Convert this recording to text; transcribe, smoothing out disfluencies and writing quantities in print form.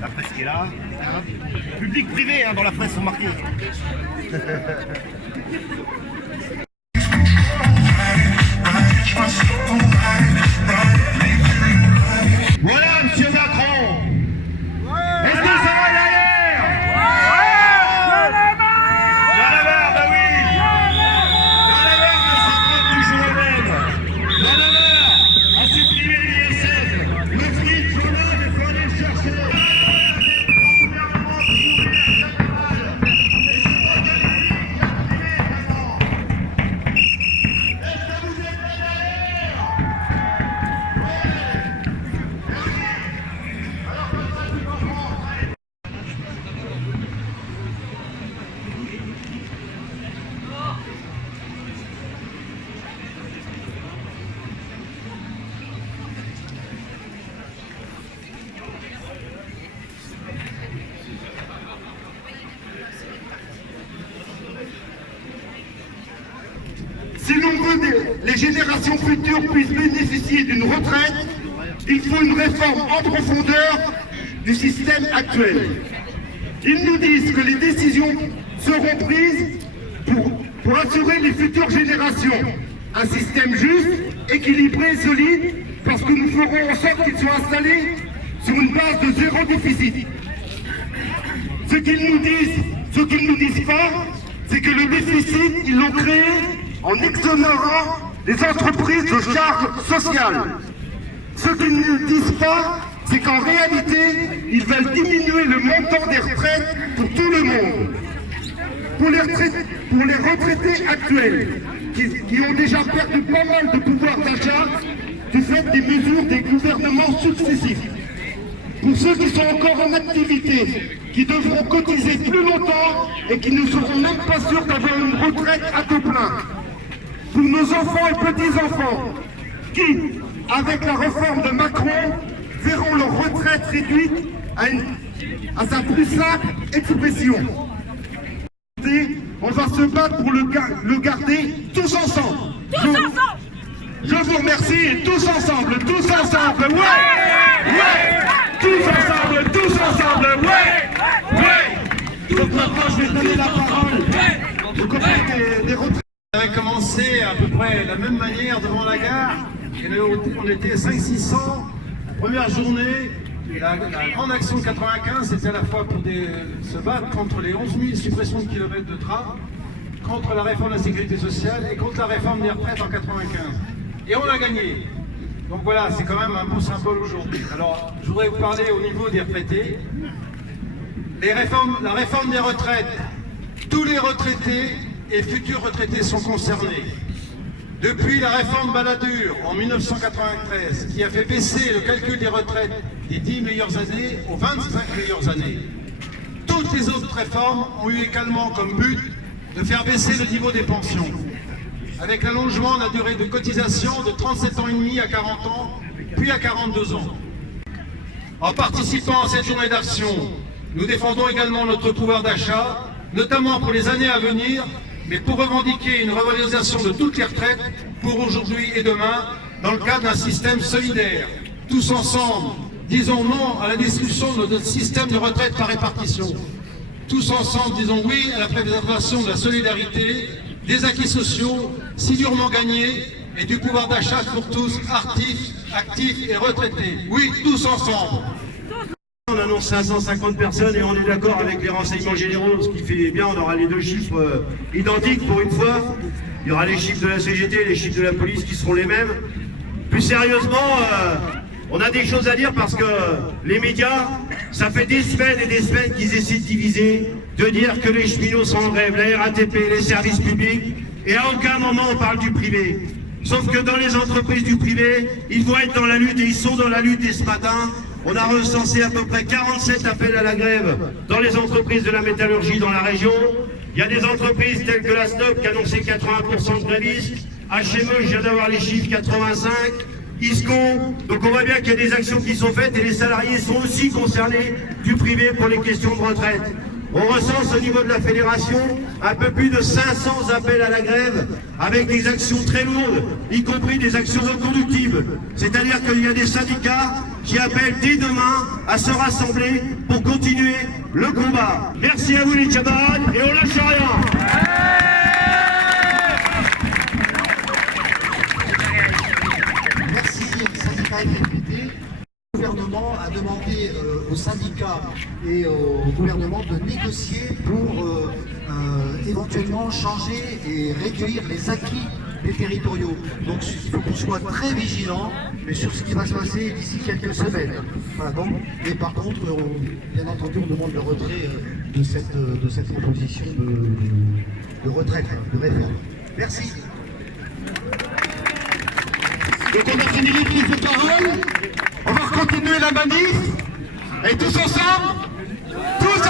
La presse qui est là. Public privé, hein, dans la presse sont marqués. Voilà, monsieur Macron. Est-ce que ça va derrière? Y'en a marre, bah oui. Y'en a marre de ces droits toujours les mêmes. Y'en a marre à supprimer l'ISF. Le fric, chômage, il faut aller le chercher. Si l'on veut que les générations futures puissent bénéficier d'une retraite, il faut une réforme en profondeur du système actuel. Ils nous disent que les décisions seront prises pour assurer les futures générations un système juste, équilibré, solide, parce que nous ferons en sorte qu'il soit installé sur une base de zéro déficit. Ce qu'ils nous disent pas, c'est que le déficit, ils l'ont créé en exonérant les entreprises de charges sociales. Ce qu'ils ne disent pas, c'est qu'en réalité, ils veulent diminuer le montant des retraites pour tout le monde. Pour les retraités actuels, qui ont déjà perdu pas mal de pouvoir d'achat du fait des mesures des gouvernements successifs. Pour ceux qui sont encore en activité, qui devront cotiser plus longtemps et qui ne seront même pas sûrs d'avoir une retraite à taux plein. Pour nos enfants et petits-enfants, qui, avec la réforme de Macron, verront leur retraite réduite à sa plus simple expression. On va se battre pour le garder tous ensemble. Je vous remercie et tous ensemble, ouais, ouais, tous ensemble, ouais. Donc maintenant je vais donner la parole au copain des retraités. On avait commencé à peu près de la même manière devant la gare. On était 500-600. Première journée, la grande action de 95, c'était à la fois pour se battre contre les 11 000 suppressions de kilomètres de train, contre la réforme de la sécurité sociale et contre la réforme des retraites en 95. Et on a gagné. Donc voilà, c'est quand même un beau symbole aujourd'hui. Alors, je voudrais vous parler au niveau des retraités. La réforme des retraites, tous les retraités et futurs retraités sont concernés. Depuis la réforme Balladur en 1993, qui a fait baisser le calcul des retraites des 10 meilleures années aux 25 meilleures années, toutes les autres réformes ont eu également comme but de faire baisser le niveau des pensions, avec l'allongement de la durée de cotisation de 37 ans et demi à 40 ans, puis à 42 ans. En participant à cette journée d'action, nous défendons également notre pouvoir d'achat, notamment pour les années à venir, mais pour revendiquer une revalorisation de toutes les retraites pour aujourd'hui et demain, dans le cadre d'un système solidaire. Tous ensemble, disons non à la destruction de notre système de retraite par répartition. Tous ensemble, disons oui à la préservation de la solidarité, des acquis sociaux, si durement gagnés, et du pouvoir d'achat pour tous, actifs et retraités. Oui, tous ensemble. On annonce 550 personnes et on est d'accord avec les renseignements généraux, ce qui fait bien, on aura les deux chiffres identiques pour une fois. Il y aura les chiffres de la CGT et les chiffres de la police qui seront les mêmes. Plus sérieusement, on a des choses à dire parce que les médias, ça fait des semaines et des semaines qu'ils essaient de diviser, de dire que les cheminots sont en grève, la RATP, les services publics, et à aucun moment on parle du privé. Sauf que dans les entreprises du privé, ils vont être dans la lutte et ils sont dans la lutte. Et ce matin, on a recensé à peu près 47 appels à la grève dans les entreprises de la métallurgie dans la région. Il y a des entreprises telles que la SNOP qui a annoncé 80% de grévistes, HME, je viens d'avoir les chiffres, 85, ISCON. Donc on voit bien qu'il y a des actions qui sont faites et les salariés sont aussi concernés du privé pour les questions de retraite. On recense au niveau de la fédération un peu plus de 500 appels à la grève avec des actions très lourdes, y compris des actions reconductibles. C'est-à-dire qu'il y a des syndicats qui appellent dès demain à se rassembler pour continuer le combat. Merci à vous les camarades et on lâche rien. Merci, syndicat FFPT. Le gouvernement a demandé aux syndicats et au gouvernement de négocier pour éventuellement changer et réduire les acquis des territoriaux. Donc il faut qu'on soit très vigilant sur ce qui va se passer d'ici quelques semaines. Voilà, donc, et par contre, bien entendu, on demande le retrait de cette proposition de retraite, de réforme. Merci. Donc on a fini les prises de parole, on va continuer la manif, et tous ensemble, tous